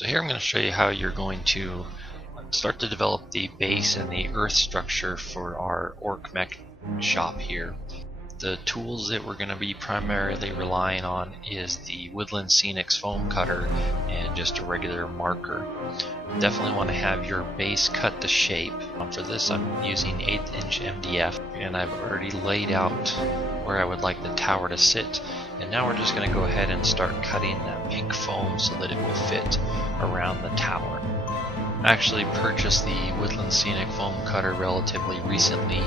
So here I'm going to show you how you're going to start to develop the base and the earth structure for our orc mech shop here. The tools that we're going to be primarily relying on is the Woodland Scenic foam cutter and just a regular marker. Definitely want to have your base cut to shape. For this I'm using 1/8 inch MDF, and I've already laid out where I would like the tower to sit. And now we're just going to go ahead and start cutting that pink foam so that it will fit around the tower. I actually purchased the Woodland Scenic foam cutter relatively recently,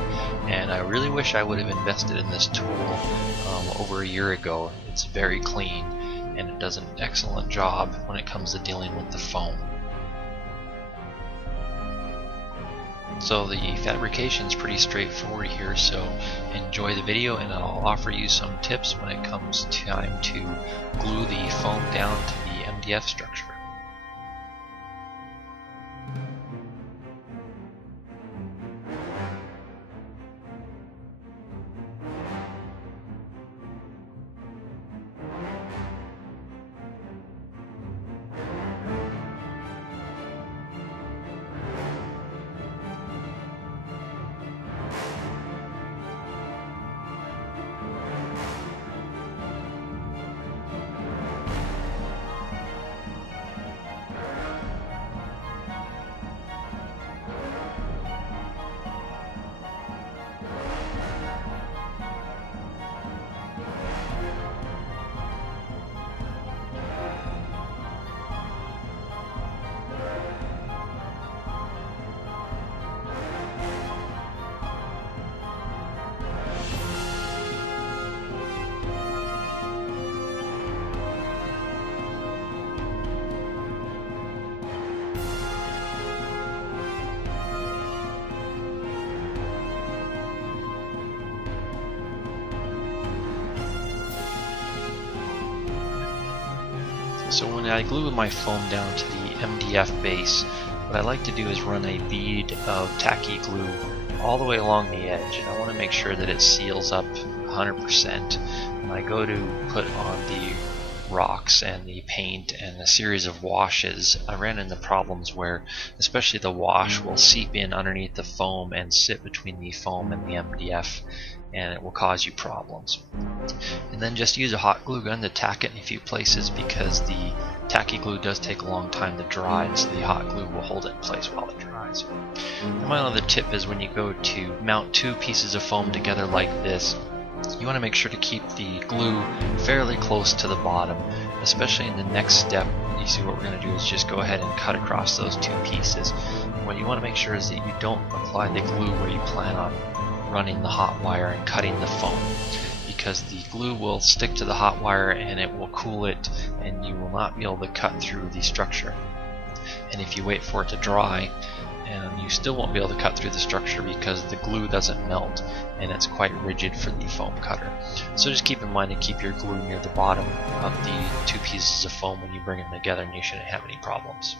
and I really wish I would have invested in this tool over a year ago. It's very clean and it does an excellent job when it comes to dealing with the foam. So the fabrication is pretty straightforward here, so enjoy the video and I'll offer you some tips when it comes time to glue the foam down to the MDF structure. So when I glue my foam down to the MDF base, what I like to do is run a bead of tacky glue all the way along the edge, and I want to make sure that it seals up 100%. When I go to put on the rocks and the paint and a series of washes, I ran into problems where especially the wash will seep in underneath the foam and sit between the foam and the MDF, and it will cause you problems. And then just use a hot glue gun to tack it in a few places, because the tacky glue does take a long time to dry, and so the hot glue will hold it in place while it dries. And my other tip is when you go to mount two pieces of foam together like this, you want to make sure to keep the glue fairly close to the bottom, especially in the next step. You see what we're going to do is just go ahead and cut across those two pieces. What you want to make sure is that you don't apply the glue where you plan on running the hot wire and cutting the foam, because the glue will stick to the hot wire and it will cool it, and you will not be able to cut through the structure. And if you wait for it to dry, you still won't be able to cut through the structure because the glue doesn't melt and it's quite rigid for the foam cutter. So just keep in mind to keep your glue near the bottom of the two pieces of foam when you bring them together, and you shouldn't have any problems.